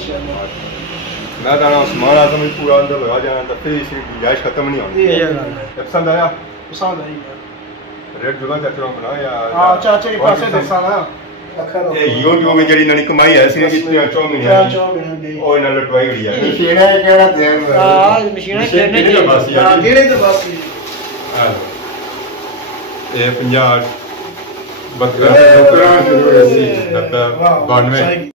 मैं तो उस्मान आजम पूरा अंदर लगा जाना तो फिर इसकी गुंजाइश खत्म नहीं होती। पसंद आया? पसंद आई रेट जुला चाचा बना या हां चाचा के पास दसा ना ये YouTube में जड़ी ननी कमाई है इसने जितनी 4 महीने और इन्हें लटवाई हुई है मशीन है केड़ा दे हां मशीन है केड़े बस यार केड़े तो बस हां ये 50 72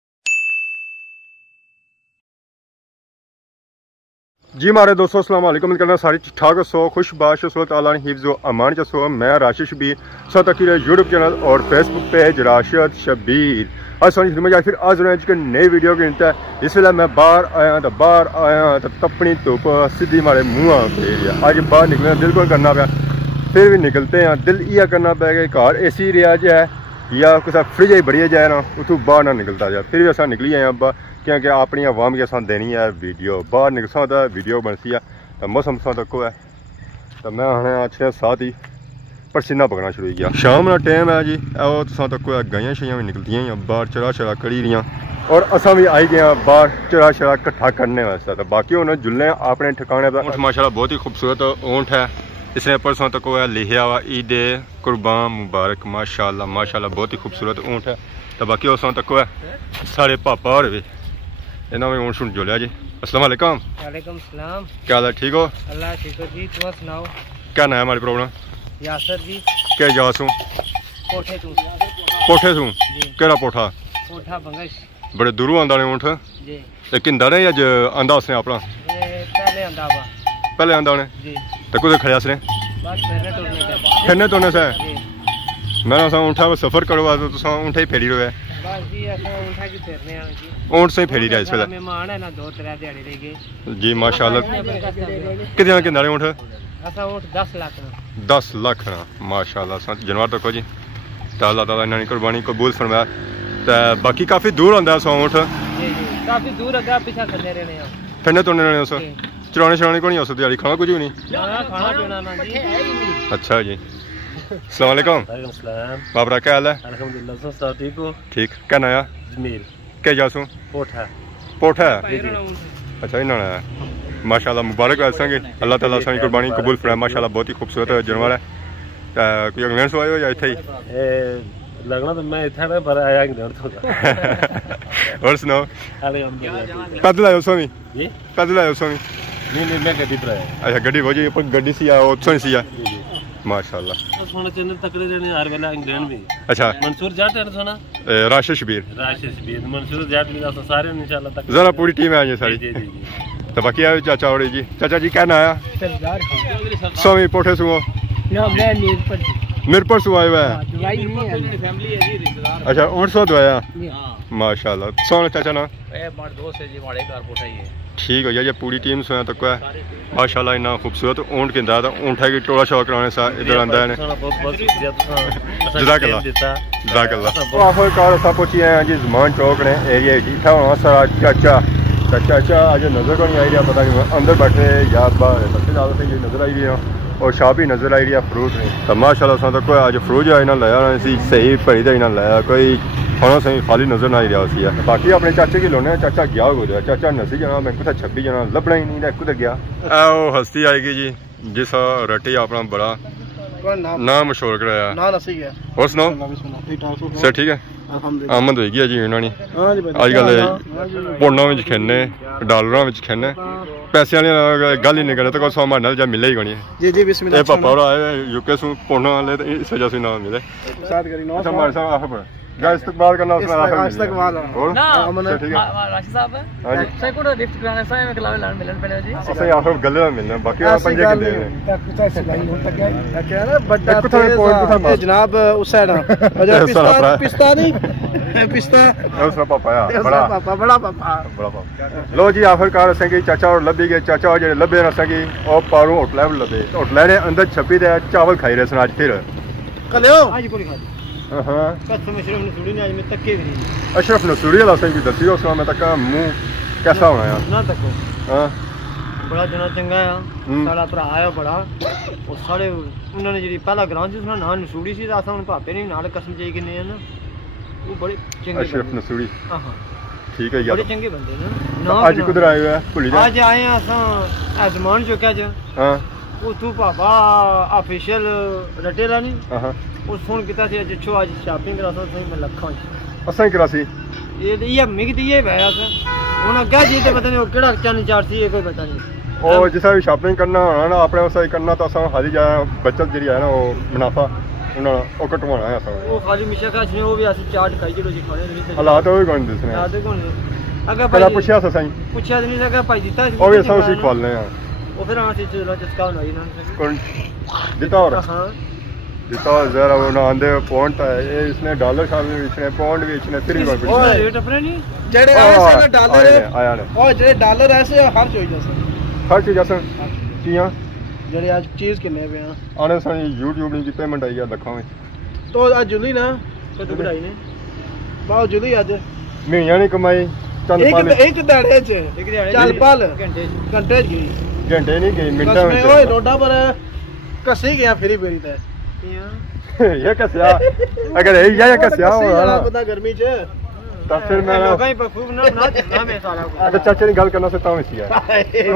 जी मारे दोस्तों अस्सलाम वालेकुम करना सारी ठीक ठाक सो खुशबाश सो ताला हिफ्ज़ व अमान सो मैं राशिद शबीर साथ यूट्यूब चैनल और फेसबुक पेज राशिद शबीर आज फिर आज नई वीडियो की है। इस वेले मैं बाहर आया तो तपनी धुप सीधी मारे मुँह पे अज बाहर निकलना दिल को करना पाया फिर भी निकलते हैं दिल यह करना पै गया घर AC रिया है या किसी फ्रिज बड़ी जाए ना उतों बाहर ना निकलता जाए फिर भी अस निकली आए अब क्योंकि अपनी आवाम के साथ देनी है वीडियो बाहर निकसा तो वीडियो बनती है तो मौसम सा तको है तो मैं आने अच्छे साथ ही पसीना पकड़ना शुरू किया शाम का टाइम है जी तुसा तको है गाइयां शाइयां भी निकलती हैं बाहर चरा कड़ी रही और असा भी आई गए बाहर चरा कट्ठा करने वास्ते तो बाकी उन्हें जुल्ले अपने ठिकाने पर ऊँट माशाल्लाह बहुत ही खूबसूरत ऊँट है इसने परसों तक है लिखा हुआ ईद कुर्बान मुबारक माशाल्लाह बहुत ही खूबसूरत ऊँट है तो बाकी उसों तक है सारे पापा और भी इन्हों में ऊँट शूट जो लिया जी। अस्सलाम वालेकुम। वालेकुम सलाम। क्या हाल है ठीक हो? अल्लाह ठीक हो जी तुम सुनाओ क्या नाम है हमारी प्रॉब्लम? यासर जी। क्या जासू? कोठे तू केड़ा पोठा? पोठा बंगश बड़े दूरों आंदा ने ऊँट जी लेकिन दरे अज आंदा उसने अपना पहले आंदा ने जी तो कुछ खड़िया उसने बस फिरने टुरने से मैंने ऊँठा में सफर करवा तो ऊँठा ही फेरी रहे ऊँट से ही फेरी रहा इस वेले जी माशाल्लाह कितने ऊँट 10 लाख ना माशाल्लाह जानवर तको जी तो अल्लाह ताला इन्होंने कुर्बानी कबूल फरमाया तो बाकी काफ़ी दूर आता है ऊँट काफ़ी दूर ठंडे तुरने रहने उस चराने शराने को नहीं हो सकती खाना कुछ भी नहीं अच्छा जी। अस्सलाम वालेकुम। बाबरा क्या हाल है? अल्हम्दुलिल्लाह ठीक हो? ठीक क्या नाया? जमील क्या जासू? पोठा अच्छा इन्होंने माशाल्लाह मुबारक संगे अल्लाह ताला सी कुर्बानी कबूल फरमाए माशाल्लाह बहुत ही खूबसूरत जानवर है कोई इंग्लैंड से आए हो या इत्थे ही लगना तो मैं इत्थे ना पर आया नहीं और सुनाओ पैदल आयो सोनी जी पैदल आयो सोनी नहीं मैं गड्डी पर आया अच्छा गड्डी हो जी पर गड्डी सी आ सोनी सी आ माशाल्लाह सोना चैनल तकड़े रहने हर वेला इंग्लैंड में अच्छा मंसूर जाट है सोना राशिद शबीर मंसूर जाट भी सारे इंशाल्लाह तक जरा पूरी टीम है आज सारी जी जी तो बाकी आए चाचा और जी चाचा जी क्या ना आया स्वामी पोठे सुओ ना मैं मीरपुर से आया है अच्छा 800 दवाया माशाल्लाह सोना चाचा ना दोस्त है जी हमारे घर पोठा ही है ठीक हो ये पूरी टीम से तक है माशाल्लाह इतना खूबसूरत ऊँट के अंदर ऊँट है कि टोला शोला कराने सा इधर आंदा है आखिरकार अस पहुंची आए जी जमान चौक ने एरिया इतना होना सारा चाचा अज नजर को नहीं आई रहा पता नहीं अंदर बैठे या बाहर सबसे ज़्यादा सही नजर आई रही है और शाह भी नजर आई रही है फ्रूट ने तो माशाल्लाह सा तक अज फ्रूट इन्हें लाया सही भरी तो इन्हें लाया कोई खाना सही खाली नजर ना ही रहा सी बाकी अपने चाचे की लोने चाचा गया हो गया चाचा नसी जाना मैं कुछ 26 जाना लभना ही नहीं कुछ गया हस्ती आएगी जी जिस रटी अपना बड़ा नाम मशहूर कराया और सुनाओ सर ठीक है आमद होगी है जी उन्होंने अजकल पौंडा में खेलने डॉलर में खेलने पैसे वाले गल ही नहीं करने तो कोई 100 महीने जब मिले ही कोनी जी जी बिस्मिल्लाह पापा और आए यूके से पौंडा वाले इस वजह से नाम मिले अच्छा हमारे साथ आफर इस्तकबाल करना उसमें इस्तकबाल और ना ठीक है राशिद साहब हां जी सही को लिफ्ट कराने से में कलावे लान मिलन पड़े जी सही आफर गले में मिलना बाकी पंजे के दे कुछ सिलाई हो तक क्या ना बड़ा जनाब उस साइड पिस्ता नहीं पिस्ता उसका पापा बड़ा पापा लो जी आखिरकार असेंगी चाचा और लब्बी गए चाचा और जेडे लब्बे असेंगी और पारों होटल लब्बे होटल ने अंदर छपी दे चावल खाई रहे सन आज फिर कलियो आज कोई खा हां कसम अशरफ नसूरी ने आज में तक्के भी नहीं अशरफ नसूरी वाला सही भी दसी उसका मैं तक मुंह कैसा होना यार ना तको हां बड़ा जना चंगा है सारा भरा आया बड़ा और सारे उन्होंने जी पहला ग्रां च उसका नाम नसूरी सी अस हुन पापे ने नाल कसम जाई किने ना वो बड़े चंगे अशरफ नसूरी हां ठीक है यार, बड़े चंगे बंदे ना। आज किधर आए हुए हैं? भुली जा। आज आए हैं असां अजमान चौका च। हाँ वो तू पापा ऑफिशियल रटेला नहीं। हाँ उस फोन किया सी अज छो आज शॉपिंग करा सही मैं लखा असां करासी ये मिगी तो ये भाया था हुन अगे जी तो पता नहीं वो केड़ा चन चार सी कोई पता नहीं। और जिस भी शॉपिंग करना होना ना अपने उस करना तो असां हाली जा बचत जी है ना वो मुनाफा उन्होंने कटवाना है असां वो खाली मिशा का इसने वो भी ऐसी चाट खाई जो जी खाने नहीं हालात वो कौन दिसने हालात कौन अगर पहला पूछया सा सही पूछया नहीं सका भाई जीता ओ भी असां उसी खोलने हैं वो फिर आसी चलो जिसका होना ही ना कौन जीता और हां जीता जरा वो ना आंदे पॉइंट है ये इसने डॉलर शामिल इसने पाउंड भी इसने फिर भी ओ रेट अपने नहीं जेड़े ऐसे ना डॉलर आया ने और जेड़े डॉलर ऐसे हर चीज जैसे हर चीज असां किया जेड़े आज चीज किन्ने पे हैं आने सा YouTube की पेमेंट आई है लखां में तो आज जुली ना कदू बढ़ाई ने बहुत जुली आज महीना नहीं कमाई चंद पाले एक दाड़े च एक दिहाड़ी चल पाल घंटे घंटे च गई घंटे नहीं गई बस मिनटां में में ओए रोडा पर कसी गया फिरी फिरी ते ये कसिया अगर ये कसिया हो पता गर्मी च तो फिर मैं लोकां ही बखूब ना चलना मैं सारा कुछ अगर चाचे ने गल करना से तां सी है तो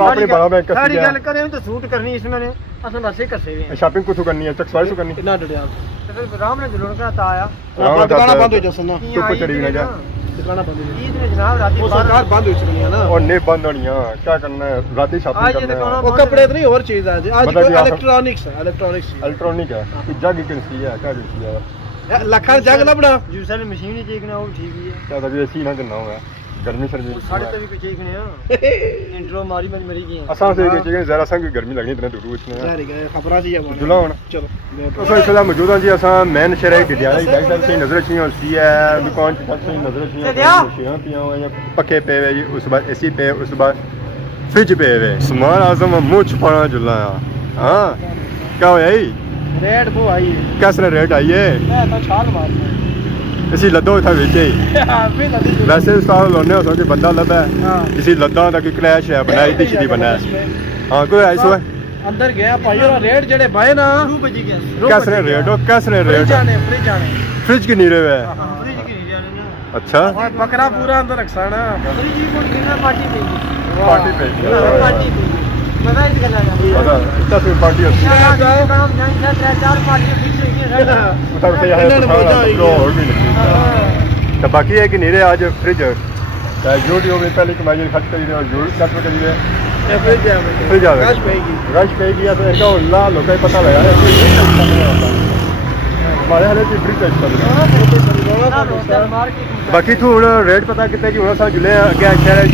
अपनी बड़ा मैं सारी कसिया गल करे तो सूट करनी इसमें ने असन बस कसे हुए शॉपिंग कुछ करनी है चक्सवारी करनी कितना डड़िया तो फिर राम ने जुलून का ता आया दुकाना बंद हो जसन ना धुप चढ़ी ना जा दुकाना बंद हो ईद में जनाब रात वो सरकार बंद हो चुकी है ना और नहीं बंद होनी है क्या करना है रात ही शॉपिंग करना है वो कपड़े नहीं और चीज आज आज इलेक्ट्रॉनिक्स है इलेक्ट्रॉनिक है कि जग की सी है क्या सी है लखा जग लबड़ा जूसर ने मशीन ही चेकना वो ठीक ही है क्या तभी ऐसी ना करना होगा गर्मी सर्दी साढ़े तभी कुछ चेकने हैं इंट्रो मारी मरी गई असां से चेकने जरा सा गर्मी लगनी इतने दूर इतने सारी गए खबरा जी है जुला होना चलो तो सर इसला मौजूद हैं जी असां मेन शहर डियाला गाइस सही नजर अच्छी होती है दुकान की सही नजर अच्छी है पिया हुआ है पक्के पे हुए उस बाद एसी पे उस बाद फ्रिज पे हुए सामान आजम मुंह छुपाना जुला हां क्या होया ही रेट वो आई है कैसे रेट आई है मैं तो छाल मारना इसी लद्दों था बेचे ही वैसे साल लोने हो सकते बंदा लदा है इसी लद्दा का कोई क्रैश है बनाई थी सीधी बना है हां कोई ऐसा है अंदर गया भाई और रेट जेड़े भाई ना कैसे रेट हो कैसे रेट फ्रिज की नीरे है अच्छा बकरा पूरा अंदर रखसा ना पार्टी पे पता इस गल्ला दा पता इतना सी पार्टी होती है काम जान चार पार्टी फिक्स हुई है पता है और भी नहीं तो बाकी है कि नीरे आज फ्रिज YouTube में पहले कमाई खर्च करी और यूट्यूब खर्च करी है फ्रिज आ रश पेगी या तो इनका उल्ला लोग पता लगा हमारे हाले की फ्रिज बाकी तू रेट पता कितने की होना जुले अगे शहर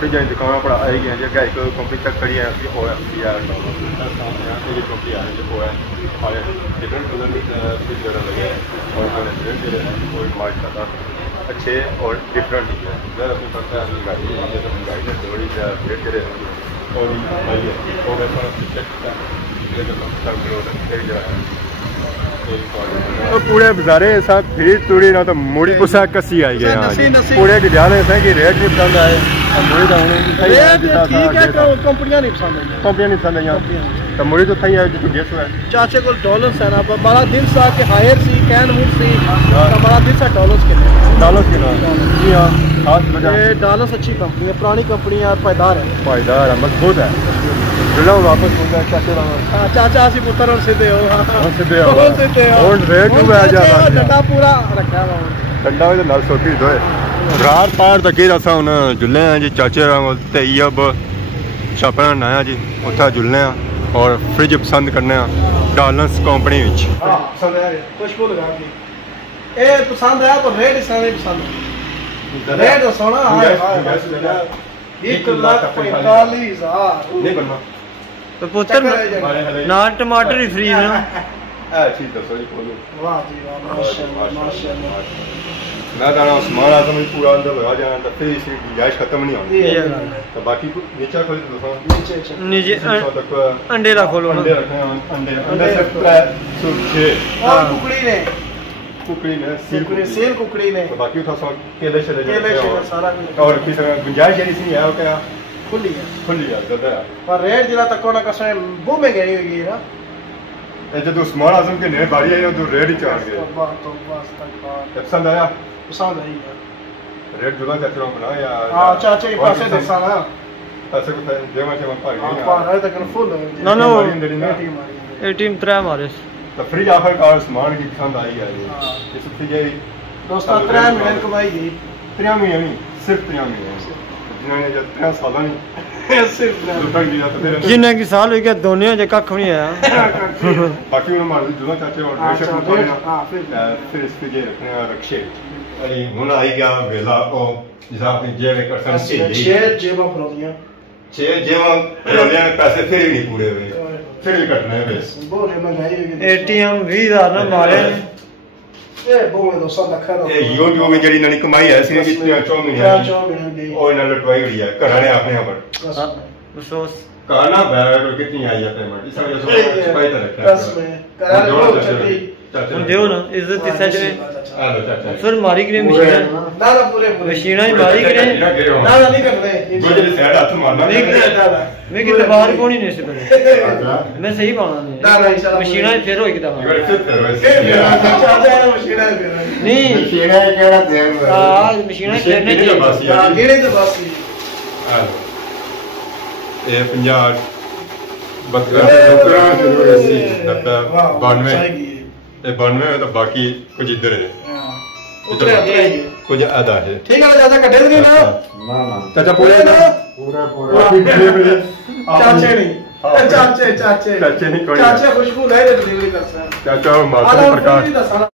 फ्रिज दुकान पड़ा आई गई जगह एक कंपनी तक खड़ी है कंपनी आ रही है डिफरेंट कलर फ्रिज लगे और अच्छे और डिफरेंट है और पूरे बाजारे ऐसा फिर तुड़ी ना तो मुड़ी उसा कसी आई गई यहाँ पूरे के जाने से कि रेट नहीं पसंद आए मुड़ी तो ठीक है कंपनियां नहीं पसंद आई तो मुड़ी तो थई है जो गेस है चाचे को डॉलर्स है ना बड़ा दिन सा के हायर सी कैन वुड सी हमारा दिन सा डॉलर्स के जी हां खास वजह ये डॉलर्स अच्छी कंपनी है पुरानी कंपनी है पायदार है मजबूत है जिला वापस होगा चाचे वाला चाचा सी पुत्र और सीधे हो सीधे हो और रेट हुआ ज्यादा डंडा पूरा रखा हुआ डंडा में नाल सोटी दो रात पार तक ही रसा हुन जुले हैं जी चाचे वांग ते अब छापना नया जी उठा जुलने और फ्रिज पसंद करने डॉलर्स कंपनी विच पसंद है खुशबू लगा के ए पसंद है पर रेट इस नहीं पसंद रेट सोना है 1,45,000 नहीं बनना तो पुत्र ना टमाटर ही फ्री ना चीज दसो जी बोलो वाह जी वाह माशाल्लाह मैं कहना सामान आता मैं पूरा अंदर लगा जाना तो फिर इसकी गुंजाइश खत्म नहीं होनी तो बाकी नीचे खोल दो नीचे अंडे ला खोलो अंडे रखने अंडे से 6 और कुकड़ी ने सील कुकड़ी ने तो बाकी था सब केले चले सारा और किस गुंजाइश ऐसी नहीं है क्या खुली है ज्यादा पर रेट जिला तक कोना कसम वो में गई हुई है ना जब उस्मान आजम के नए बारी आई तो रेट ही चार गए बस तक पसंद आया पसंद आई रेट जुला चाचा बना या हां चाचा के पास दसा ना पैसे को जेमा से भर गए हां पर है तक फुल ना ना एटीएम 3 मारे तो फ्रिज आखिरकार सामान की पसंद आई है ये सब चीजें दोस्तों 3 महीने कमाई गई 3 महीने नहीं सिर्फ 3 महीने जिन्होंने जब 3 साल नहीं सिर्फ रुपए दिया तो फिर जिन्ने की साल हो गया दोनों जे कख नहीं आया बाकी उन्होंने मार दी जुला चाचे और बेशक ऊपर ना हां फिर इसके जे रखने रक्षे अरे हुन आई गया वेला ओ जिसा अपनी जेब कर सकते हैं 6 जेबा फरोदियां 6 जेब फरोदियां पैसे फिर भी नहीं पूरे हुए फिर भी कटने हैं बस बहुत महंगाई हुई एटीएम 20000 ना मारे ए बहुत दोस्तों लखा दा ये YouTube में जड़ी ननी कमाई है सिर्फ इतने 4 महीने महीने और इन्हें लटवाई हुई है घर ने अपने पर अफसोस काना बैग कितनी आई है पेमेंट इस वजह से छुपाई तो रखा बस में करार को चली तुम देओ ना इज्जत की सजरे हेलो चाचा सर मारी गिरे मशीना ना ना पूरे मशीना ही मारी गिरे ना ना नहीं कर रहे मुझे साइड हाथ मारना नहीं मैं कि बाहर कौन ही नहीं से पहले मैं सही पाना नहीं ना ना इंशाल्लाह मशीना ही फेर होई किताब ये फिर फिर चाचा मशीना फिर नहीं मशीना केड़ा देन हां मशीना फेरने चाहिए हां केड़े तो बस हेलो ये 50 72 जरूर है 92 ये 92 तो बाकी कुछ इधर है उतरे कुछ आधा है ठीक है चाचा कटे नहीं ना ना ना चाचा पूरे ना पूरा चाचे नहीं चाचे चाचे नहीं कोई चाचे खुशबू ले डिलीवरी कर सकते चाचा माता प्रकाश